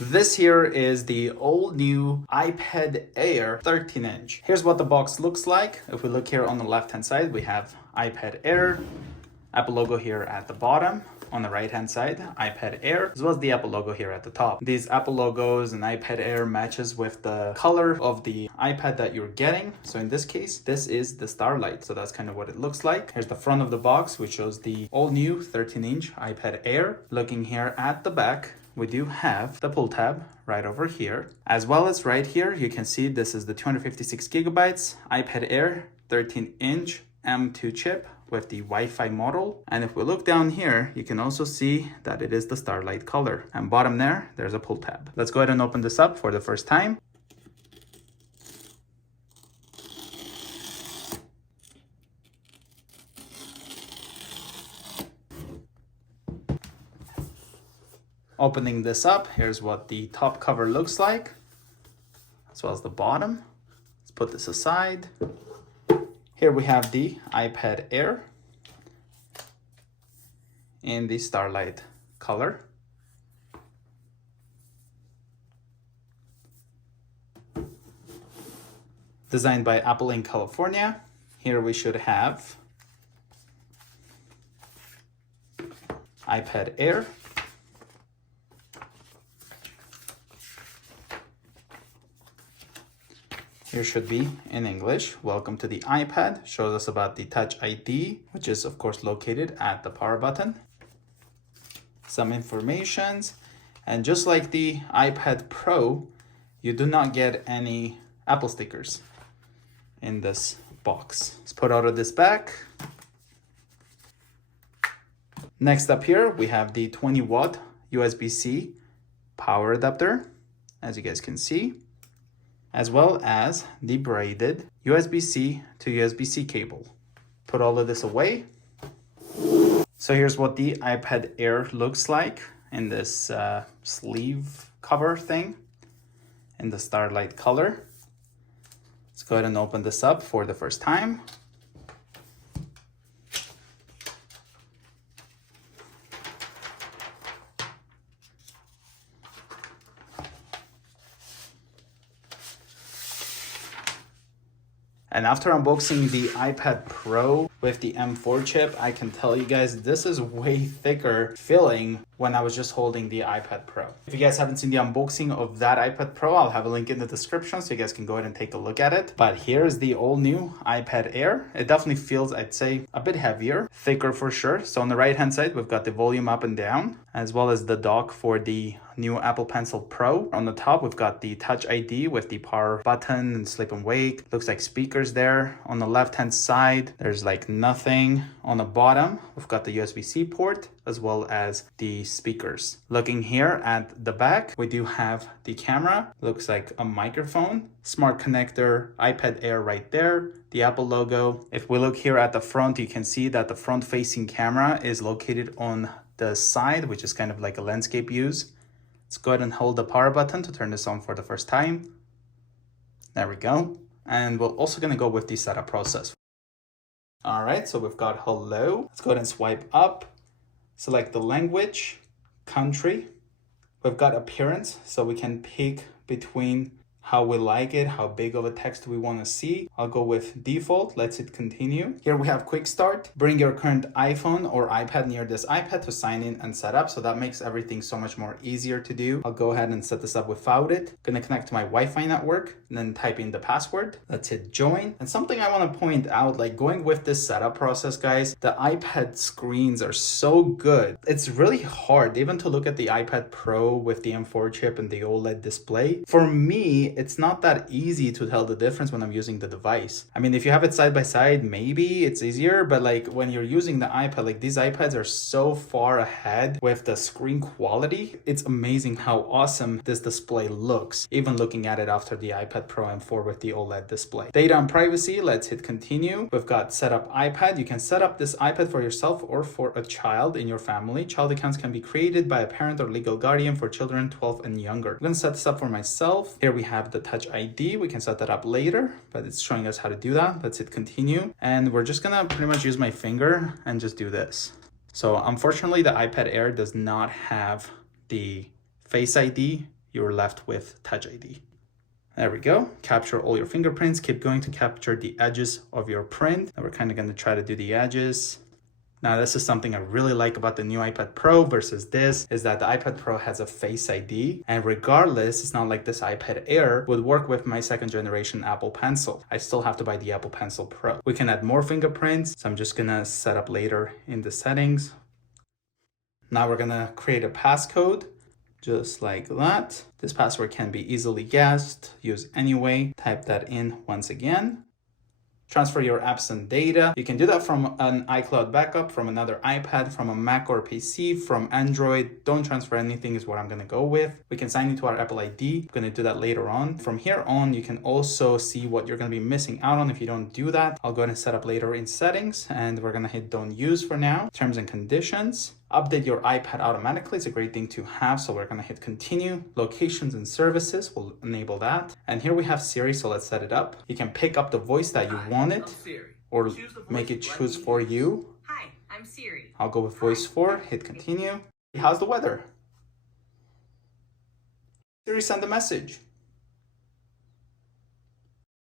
This here is the all new iPad Air 13-inch. Here's what the box looks like. If we look here on the left hand side, we have iPad Air, Apple logo here at the bottom. On the right hand side, iPad Air, as well as the Apple logo here at the top. These Apple logos and iPad Air matches with the color of the iPad that you're getting. So in this case, this is the Starlight. So that's kind of what it looks like. Here's the front of the box, which shows the all new 13-inch iPad Air. Looking here at the back, we do have the pull tab right over here, as well as right here, you can see this is the 256 gigabytes iPad Air 13-inch M2 chip with the Wi-Fi model. And if we look down here, you can also see that it is the Starlight color. And bottom there's a pull tab. Let's go ahead and open this up for the first time. Opening this up, here's what the top cover looks like, as well as the bottom. Let's put this aside. Here we have the iPad Air in the Starlight color. Designed by Apple in California. Here we should have iPad Air. Here should be in English, welcome to the iPad. Shows us about the Touch ID, which is of course located at the power button. Some informations, and just like the iPad Pro, you do not get any Apple stickers in this box. Let's put out of this back. Next up here, we have the 20-watt USB-C power adapter, as you guys can see, as well as the braided USB-C to USB-C cable. Put all of this away. So here's what the iPad Air looks like in this sleeve cover thing in the Starlight color. Let's go ahead and open this up for the first time. And after unboxing the iPad Pro with the M4 chip, I can tell you guys this is way thicker feeling when I was just holding the iPad Pro. If you guys haven't seen the unboxing of that iPad Pro, I'll have a link in the description so you guys can go ahead and take a look at it. But here's the all new iPad Air. It definitely feels, I'd say, a bit heavier, thicker for sure. So on the right hand side, we've got the volume up and down, as well as the dock for the new Apple Pencil Pro. On the top, we've got the Touch ID with the power button and sleep and wake. Looks like speakers there. On the left hand side, there's like nothing. On the bottom, we've got the USB-C port as well as the speakers. Looking here at the back, we do have the camera. Looks like a microphone, smart connector, iPad Air right there, the Apple logo. If we look here at the front, you can see that the front facing camera is located on the side, which is kind of like a landscape use. Let's go ahead and hold the power button to turn this on for the first time. There we go. And we're also gonna go with the setup process. All right, so we've got hello. Let's go ahead and swipe up. Select the language, country. We've got appearance, so we can pick between how we like it, how big of a text we want to see. I'll go with default. Let's hit continue. Here we have quick start. Bring your current iPhone or iPad near this iPad to sign in and set up. So that makes everything so much more easier to do. I'll go ahead and set this up without it. Gonna connect to my Wi-Fi network and then type in the password. Let's hit join. And something I want to point out, like going with this setup process, guys, the iPad screens are so good. It's really hard even to look at the iPad Pro with the M4 chip and the OLED display. For me, it's not that easy to tell the difference when I'm using the device. I mean, if you have it side by side, maybe it's easier, but like when you're using the iPad, like these iPads are so far ahead with the screen quality. It's amazing how awesome this display looks, even looking at it after the iPad Pro M4 with the OLED display. Data and privacy, let's hit continue. We've got set up iPad. You can set up this iPad for yourself or for a child in your family. Child accounts can be created by a parent or legal guardian for children 12 and younger. I'm gonna set this up for myself. Here we have the Touch ID. We can set that up later, but it's showing us how to do that. Let's hit continue. And we're just gonna pretty much use my finger and just do this. So unfortunately, the iPad Air does not have the Face ID you're left with Touch ID. There we go. Capture all your fingerprints. Keep going to capture the edges of your print. And we're kind of going to try to do the edges. Now, this is something I really like about the new iPad Pro versus this, is that the iPad Pro has a Face ID. And regardless, it's not like this iPad Air would work with my second generation Apple Pencil. I still have to buy the Apple Pencil Pro. We can add more fingerprints. So I'm just gonna set up later in the settings. Now we're gonna create a passcode, just like that. This password can be easily guessed. Use anyway. Type that in once again. Transfer your apps and data. You can do that from an iCloud backup, from another iPad, from a Mac or PC, from Android. Don't transfer anything is what I'm gonna go with. We can sign into our Apple ID. I'm gonna do that later on. From here on, you can also see what you're gonna be missing out on if you don't do that. I'll go ahead and set up later in settings, and we're gonna hit don't use for now. Terms and conditions. Update your iPad automatically. It's a great thing to have. So we're gonna hit continue. Locations and services, we'll enable that. And here we have Siri, so let's set it up. You can pick up the voice that you wanted or make it choose for you. Hi, I'm Siri. I'll go with voice 4, hit continue. How's the weather? Siri, send a message.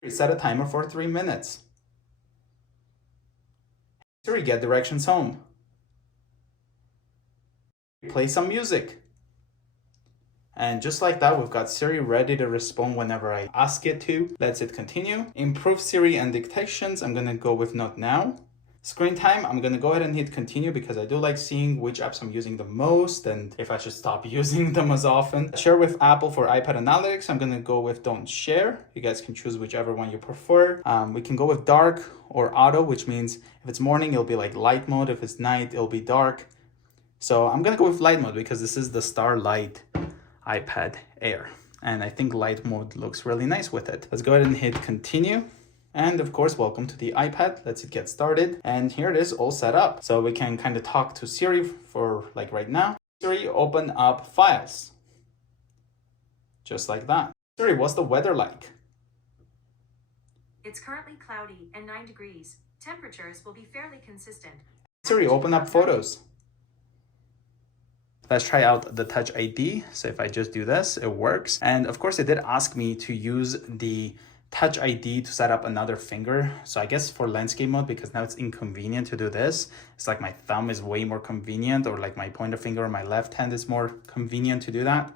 Set a timer for 3 minutes. Siri, get directions home. Play some music. And just like that, we've got Siri ready to respond whenever I ask it to. Let's hit continue. Improve Siri and dictations. I'm gonna go with not now. Screen time, I'm gonna go ahead and hit continue because I do like seeing which apps I'm using the most and if I should stop using them as often. Share with Apple for iPad Analytics. I'm gonna go with don't share. You guys can choose whichever one you prefer. We can go with dark or auto, which means if it's morning, it'll be like light mode. If it's night, it'll be dark. So I'm gonna go with light mode because this is the Starlight iPad Air. And I think light mode looks really nice with it. Let's go ahead and hit continue. And of course, welcome to the iPad. Let's get started. And here it is all set up. So we can kind of talk to Siri for like right now. Siri, open up files. Just like that. Siri, what's the weather like? It's currently cloudy and 9 degrees. Temperatures will be fairly consistent. Siri, open up photos. Let's try out the Touch ID. So if I just do this, it works. And of course, it did ask me to use the Touch ID to set up another finger. So I guess for landscape mode, because now it's inconvenient to do this. It's like my thumb is way more convenient, or like my pointer finger on my left hand is more convenient to do that.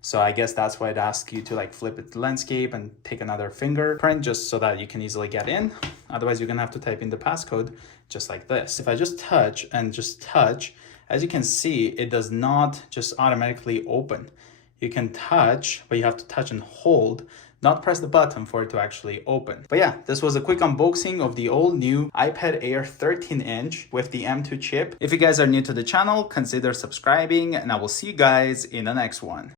So I guess that's why it asks you to like flip it to landscape and take another fingerprint just so that you can easily get in. Otherwise, you're gonna have to type in the passcode just like this. If I just touch and just touch, as you can see, it does not just automatically open. You can touch, but you have to touch and hold, not press the button for it to actually open. But yeah, this was a quick unboxing of the all new iPad Air 13-inch with the M2 chip. If you guys are new to the channel, consider subscribing, and I will see you guys in the next one.